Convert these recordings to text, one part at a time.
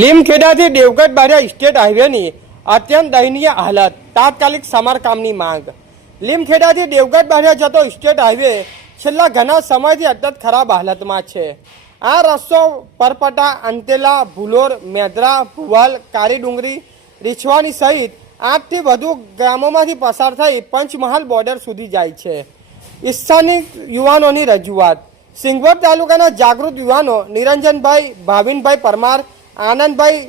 લીમખેડાથી Devgadh Bariya state હાઈવેની અત્યંત દયનીય હાલત, તાત્કાલિક સમારકામની માંગ। લીમખેડાથી દેવગઢ બારિયા જતો સ્ટેટ હાઈવે છેલ્લા ઘણા સમયથી અત્યંત ખરાબ હાલતમાં છે। આ રસ્તો પરપટા, અંતેલા, ભુલોર, મેદરા, ભુવાલ, કાળી ડુંગરી, રીછવાની સહિત 8 થી વધુ ગામોમાંથી પસાર થઈ પંચમહાલ બોર્ડર સુધી જાય છે। સ્થાનિક યુવાનોની રજૂઆત। સિંગવડ તાલુકાના જાગૃત યુવાનો નિરંજનભાઈ, ભાવિનભાઈ પરમાર, આનંદભાઈ,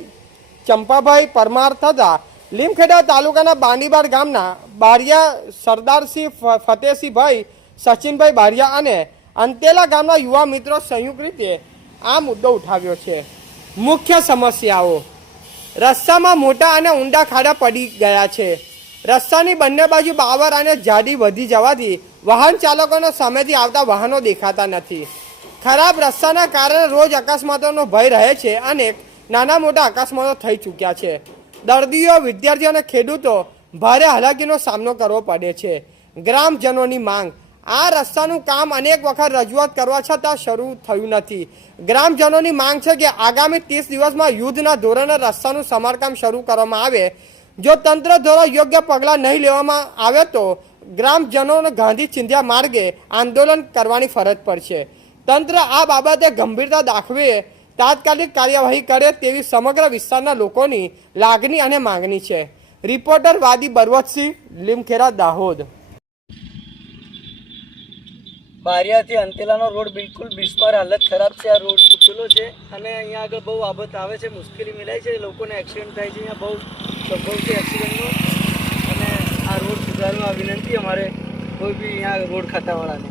ચંપાભાઈ પરમાર તથા લીમખેડા તાલુકાના બાંડીબાર ગામના બારિયા સરદારસિંહ ફતેહસિંહભાઈ, સચિનભાઈ બારિયા અને અંતેલા ગામના યુવા મિત્રો સંયુક્ત રીતે આ મુદ્દો ઉઠાવ્યો છે। મુખ્ય સમસ્યાઓ: રસ્તામાં મોટા અને ઊંડા ખાડા પડી ગયા છે। રસ્તાની બંને બાજુ બાવર અને જાડી વધી જવાથી વાહન ચાલકોને સામેથી આવતા વાહનો દેખાતા નથી। ખરાબ રસ્તાના કારણે રોજ અકસ્માતોનો ભય રહે છે અને નાના મોટા અકસ્માતો થઈ ચૂક્યા છે। દર્દીઓ, વિદ્યાર્થીઓ અને ખેડૂતો ભારે હાલાકીનો સામનો કરવો પડે છે। ગ્રામજનોની માંગ: આ રસ્તાનું કામ અનેક વખત રજૂઆત કરવા છતાં શરૂ થયું નથી। ગ્રામજનોની માંગ છે કે આગામી 30 દિવસમાં યુદ્ધના ધોરણે રસ્તાનું સમારકામ શરૂ કરવામાં આવે। જો તંત્ર દ્વારા યોગ્ય પગલાં નહીં લેવામાં આવે તો ગ્રામજનોને ગાંધી ચિંધ્યા માર્ગે આંદોલન કરવાની ફરજ પડશે। તંત્ર આ બાબતે ગંભીરતા દાખવે તાત્કાલિક કાર્યવાહી કરે તેવી સમગ્ર વિસ્તારના લોકોની લાગણી અને માંગણી છે। રિપોર્ટર વાદી બરવતસિંહ, લીમખેડા, દાહોદ। બારિયાથી અંતેલાનો રોડ બિલકુલ બિસ્માર, હાલત ખરાબ છે। આ રોડ તૂટેલો છે અને અહીંયા આગળ બહુ આફત આવે છે, મુશ્કેલી મિલાય છે, લોકોને એક્સિડન્ટ થાય છે। અહીંયા બહુ સંભવ છે એક્સિડન્ટનો અને આ રોડ સુધારવા વિનંતી અમારે કોઈ બી અહીંયા રોડ ખાતાવાળાને।